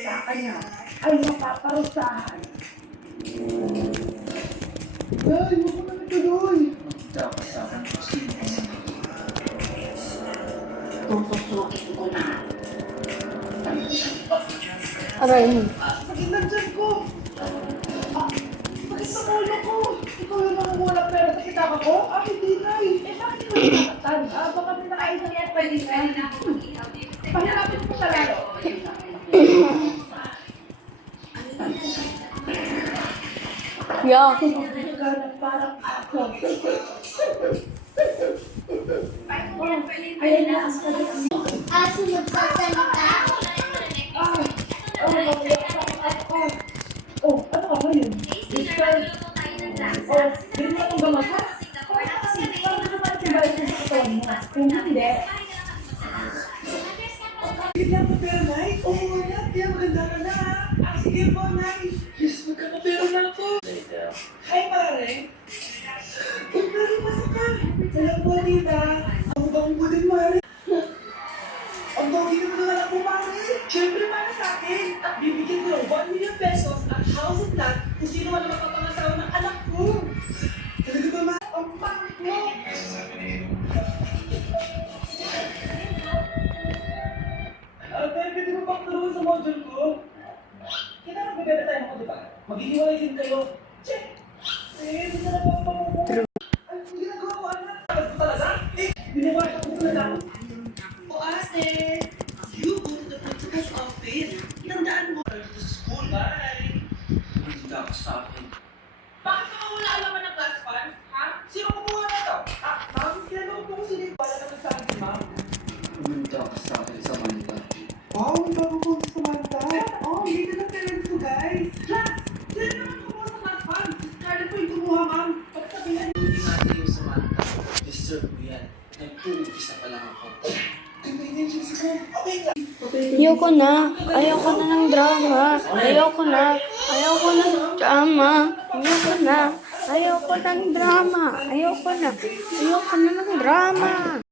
sa kanya ay mapaparusahan. Nay, huwag mo naman tuloy. Dapat sa akin kung sino ang Tutusukin ko na. Aray. Sakit na dyan ko. Sakit sa ulo ko. Ikaw yung nangungulang pera sa kitaka ko? Hindi, Nay. Bakit ko nasaktan? Baka may nakaisang yan pwede na. Pahirapin mo sa lalo. Yeah. Parang ako. Ayan na ang sabi ang Aso magsasalita? Oh, ano ka ngayon? Mister? Oh, ganun mo itong gamot ha? Paano naman siya sa katawan mo? Kung hindi, Bigyan mo pera, Nay? Oo, wala. Kaya maganda ka na. Sige po, Nay. Yes, magkakapera na ako. later. Hi, pare. Uy, pare, pasok ka. Alam po, tita. Ang banggo din, pare. Ang banggi naman ng anak mo, pare. Siyempre, para sa akin. At bibigyan ko ng 1 million pesos at house and lot kung sino man ang mapapangasawa ng anak ko. Talaga ba, ma? Ang pangit mo. Ate, pwede mo bang tulungan sa module ko? Kailangan maganda tayo ako, di ba? Maghihiwalay din kayo. Check! Hindi na napapamumulong. Ano yung ginagawa ko, anak? Bakit ko talaga? Biniwala ko talaga ako. O ate, you go to the principal's office. Tandaan mo. Go to school, bye. Hindi dapat sa akin. Bakit ka wala alaman ng class funds? Ha? Sino kumuha na ito? Ma'am, kinagawa po ko sila. Wala naman sa akin, ma'am. Hindi dapat sa akin, Samantha. Wow, ang bago po sa Samantha. Oh, hindi na parents ko, guys. Class! Sino naman kumuha sa class funds? Kaya po yung kumuha, ma'am. Pagsabihan niyo. Hindi nga sa'yo, Samantha. Deserve mo yan. Nag-uumpisa pa lang ako. Okay lang. Ayoko na. Ayoko na ng drama. Ayoko na. Ayoko na ng drama. Ayoko na. Ayoko ng drama. Ayoko na. Ayoko na ng drama.